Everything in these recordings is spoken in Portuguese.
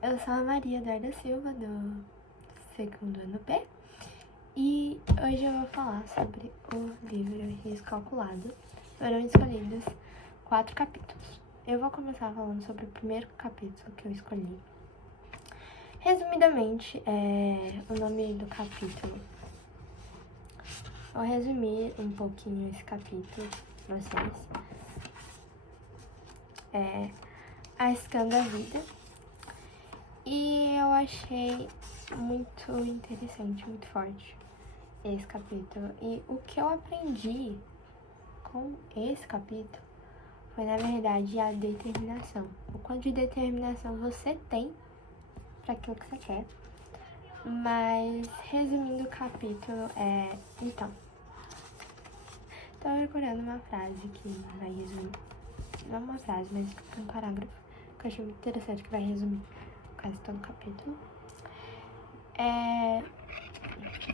Eu sou a Maria Eduarda Silva, do segundo ano B, e hoje eu vou falar sobre o livro Risco Calculado. Foram escolhidos 4 capítulos. Eu vou começar falando sobre o primeiro capítulo que eu escolhi. Resumidamente, o nome do capítulo. Vou resumir um pouquinho esse capítulo para vocês. Arriscando a Vida. E eu achei muito interessante, muito forte esse capítulo. E o que eu aprendi com esse capítulo foi, na verdade, a determinação. O quanto de determinação você tem para aquilo que você quer. Mas, resumindo o capítulo, então, tô procurando uma frase que vai resumir. Não uma frase, mas um parágrafo que eu achei muito interessante, que vai resumir quase todo o capítulo.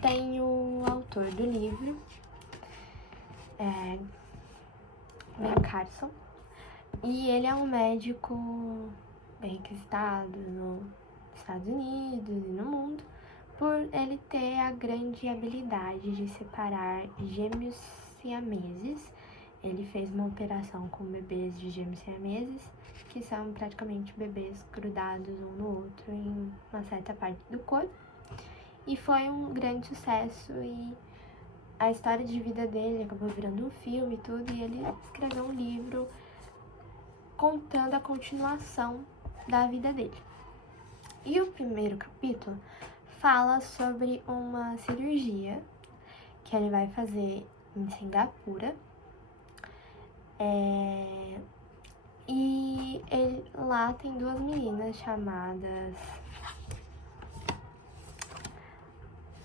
Tem o autor do livro, Ben Carson, e ele é um médico bem requisitado nos Estados Unidos e no mundo, por ele ter a grande habilidade de separar gêmeos siameses. Ele fez uma operação com bebês de gêmeos siameses, que são praticamente bebês grudados um no outro em uma certa parte do corpo. E foi um grande sucesso, e a história de vida dele acabou virando um filme e tudo, e ele escreveu um livro contando a continuação da vida dele. E o primeiro capítulo fala sobre uma cirurgia que ele vai fazer em Singapura. E lá tem duas meninas chamadas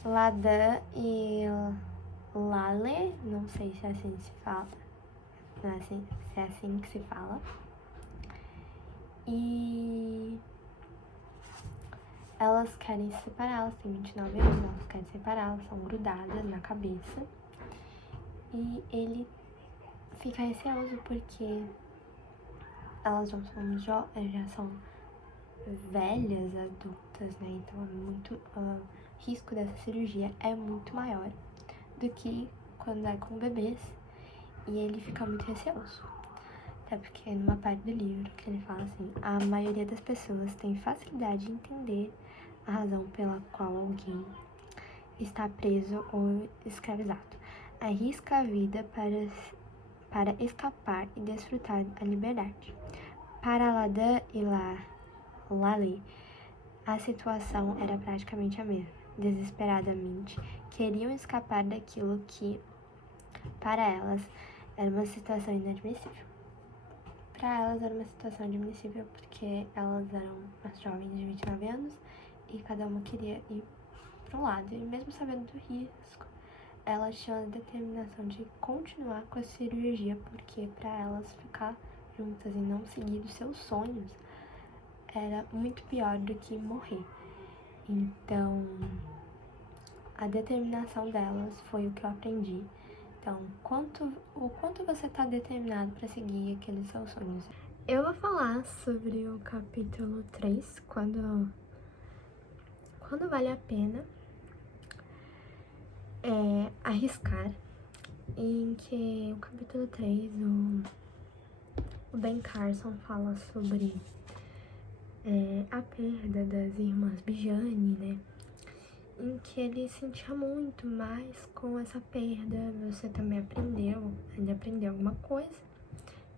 Ladan e Lale, não sei se é assim que se fala, não é assim, se é assim que se fala. E elas querem se separar, elas têm 29 anos, elas querem se separar, elas são grudadas na cabeça. E ele fica receoso porque elas já são velhas, adultas, né? Então o risco dessa cirurgia é muito maior do que quando é com bebês, e ele fica muito receoso. Até porque numa parte do livro que ele fala assim: a maioria das pessoas tem facilidade de entender a razão pela qual alguém está preso ou escravizado. Arrisca a vida para escapar e desfrutar a liberdade. Para Ladan e Lale, a situação era praticamente a mesma. Desesperadamente, queriam escapar daquilo que, para elas, era uma situação inadmissível. Para elas era uma situação admissível porque elas eram as jovens de 29 anos e cada uma queria ir para um lado. E mesmo sabendo do risco, elas tinham a determinação de continuar com a cirurgia, porque para elas ficar juntas e não seguir os seus sonhos era muito pior do que morrer. Então, a determinação delas foi o que eu aprendi. Então, o quanto você está determinado para seguir aqueles seus sonhos. Eu vou falar sobre o capítulo 3, quando vale a pena arriscar, em que o capítulo 3, o Ben Carson fala sobre a perda das irmãs Bijane, né? Em que ele sentia muito, mas com essa perda ele aprendeu alguma coisa,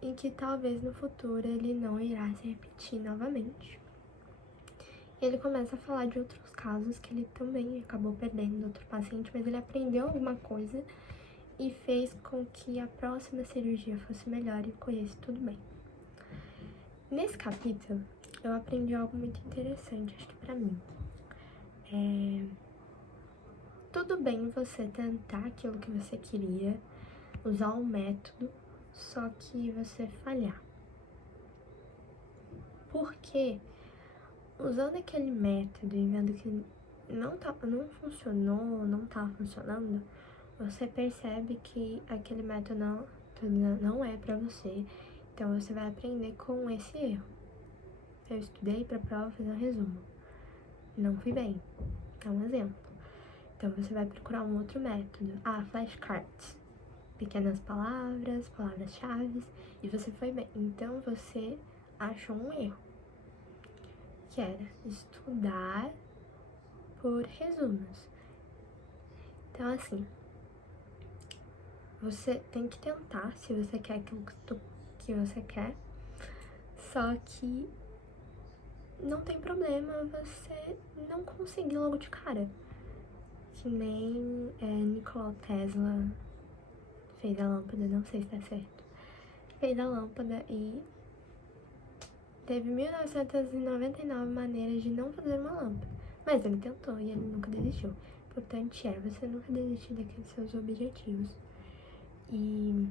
em que talvez no futuro ele não irá se repetir novamente. Ele começa a falar de outros casos que ele também acabou perdendo outro paciente, mas ele aprendeu alguma coisa e fez com que a próxima cirurgia fosse melhor e corresse tudo bem. Nesse capítulo, eu aprendi algo muito interessante, acho que pra mim. Tudo bem você tentar aquilo que você queria, usar um método, só que você falhar. Porque usando aquele método e vendo que não funcionou, não tá funcionando, você percebe que aquele método não é pra você. Então você vai aprender com esse erro. eu estudei pra prova fazer um resumo. Não fui bem. É um exemplo. Então você vai procurar um outro método. Flashcards. Pequenas palavras, palavras-chave, e você foi bem. Então você achou um erro, que era estudar por resumos. Então, assim, você tem que tentar, se você quer aquilo que você quer, só que não tem problema você não conseguir logo de cara. Que nem Nikola Tesla fez a lâmpada, não sei se tá certo. Fez a lâmpada e teve 1999 maneiras de não fazer uma lâmpada. Mas ele tentou e ele nunca desistiu. O importante é você nunca desistir daqueles seus objetivos. E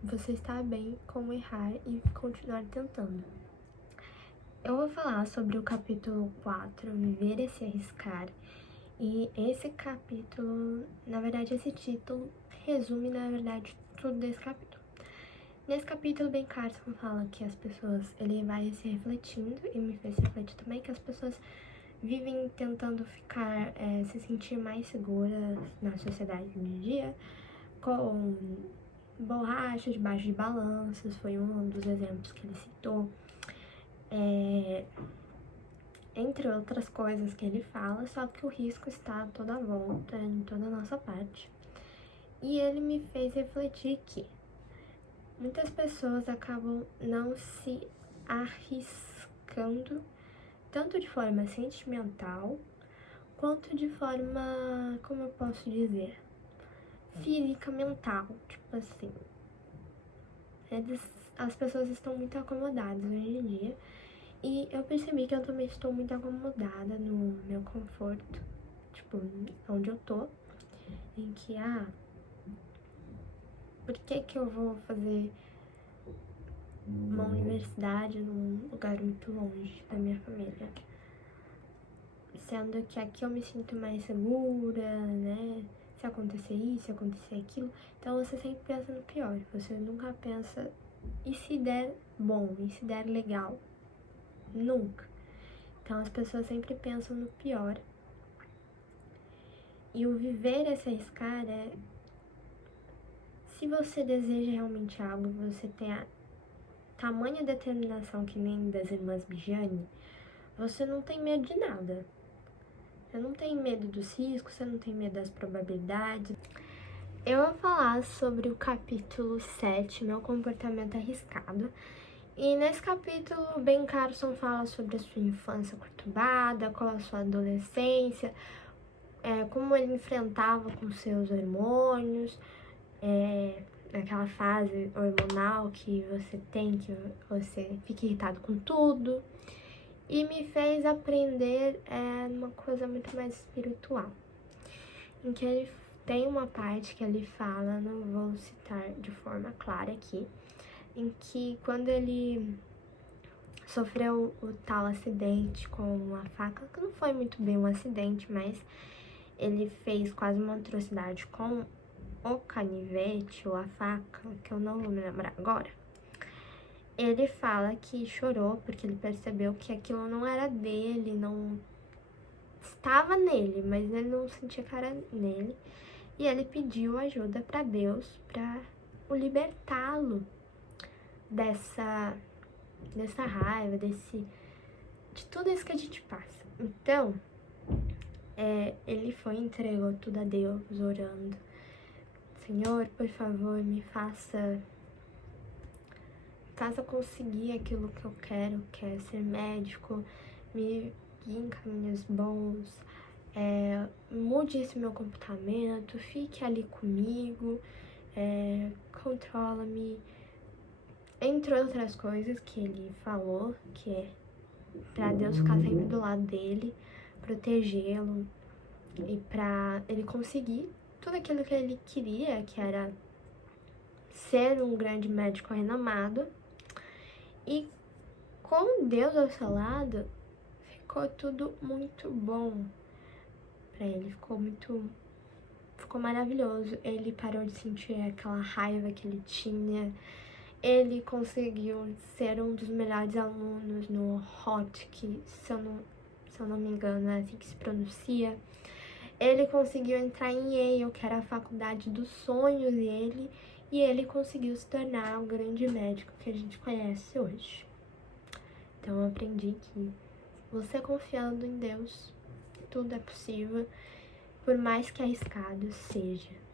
você estar bem com errar e continuar tentando. Eu vou falar sobre o capítulo 4, Viver e se Arriscar. E esse capítulo, na verdade, esse título resume, na verdade, tudo desse capítulo. Nesse capítulo, Ben Carson fala que as pessoas, ele vai se refletindo, e me fez refletir também, que as pessoas vivem tentando ficar, se sentir mais seguras na sociedade de dia, com borracha debaixo de balanças, foi um dos exemplos que ele citou. Entre outras coisas que ele fala, só que o risco está a toda volta, em toda a nossa parte. E ele me fez refletir que muitas pessoas acabam não se arriscando, tanto de forma sentimental, quanto de forma, como eu posso dizer, física, mental. Tipo assim, as pessoas estão muito acomodadas hoje em dia. E eu percebi que eu também estou muito acomodada no meu conforto, tipo, onde eu tô, em que, por que eu vou fazer uma universidade num lugar muito longe da minha família? Sendo que aqui eu me sinto mais segura, né? Se acontecer isso, se acontecer aquilo. Então você sempre pensa no pior, você nunca pensa, e se der bom, e se der legal? Nunca. Então as pessoas sempre pensam no pior. E o viver e se arriscar se você deseja realmente algo, você tem a tamanha determinação que nem das irmãs Bijani, você não tem medo de nada. Você não tem medo dos riscos, você não tem medo das probabilidades. Eu vou falar sobre o capítulo 7, Meu Comportamento Arriscado. E nesse capítulo, Ben Carson fala sobre a sua infância conturbada, qual a sua adolescência, como ele enfrentava com seus hormônios, naquela fase hormonal que você tem, que você fica irritado com tudo. E me fez aprender uma coisa muito mais espiritual. Em que ele tem uma parte que ele fala, não vou citar de forma clara aqui, em que quando ele sofreu o tal acidente com uma faca, que não foi muito bem um acidente, mas ele fez quase uma atrocidade com o canivete ou a faca, que eu não vou me lembrar agora. Ele fala que chorou porque ele percebeu que aquilo não era dele, não estava nele, mas ele não sentia que era nele. E ele pediu ajuda para Deus para o libertá-lo dessa raiva, de tudo isso que a gente passa. Então, ele foi e entregou tudo a Deus, orando. Senhor, por favor, me faça conseguir aquilo que eu quero, que é ser médico, me guie em caminhos bons, mude esse meu comportamento, fique ali comigo, controla-me, entre outras coisas que ele falou, que é pra Deus ficar sempre do lado dele, protegê-lo, e pra ele conseguir tudo aquilo que ele queria, que era ser um grande médico renomado. E com Deus ao seu lado, ficou tudo muito bom pra ele, ficou maravilhoso. Ele parou de sentir aquela raiva que ele tinha, Ele conseguiu ser um dos melhores alunos no HOT, se eu não me engano, é assim que se pronuncia. Ele conseguiu entrar em Yale, que era a faculdade dos sonhos dele, e ele conseguiu se tornar o grande médico que a gente conhece hoje. Então eu aprendi que você confiando em Deus, tudo é possível, por mais que arriscado seja.